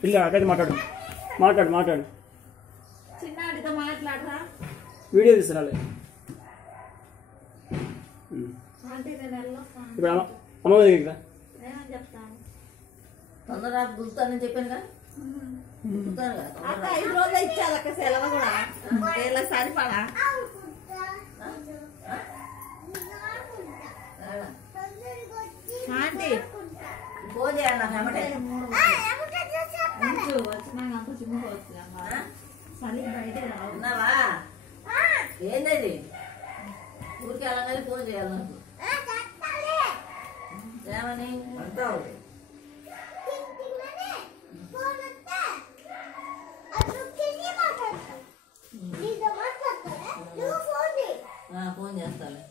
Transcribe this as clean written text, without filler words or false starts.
పిల్ల అక్కడికి మాట్లాడు మాట్లాడు మాట్లాడు చిన్నాడితో మాట్లాడరా వీడియో తీసుకురాలే ఇప్పుడు అమ్మ దగ్గరికి రా చెప్తాను తొందరగా గుర్తానని చెప్పాను కదా అక్క 5 రోజులు ఇచ్చారు అక్క సెలవు కూడా వీళ్ళ సరిపడా ఆంటీ ఫోన్ చేయాలి నాకు ఏమంటే వచ్చినాక అంత చిమ్ముకోవచ్చు చలి బయట రావు ఉన్నావా ఏంది ఊరికి వెళ్ళగానే ఫోన్ చేయాలి నాకు ఏమని అంటావు ఫోన్ చేస్తాను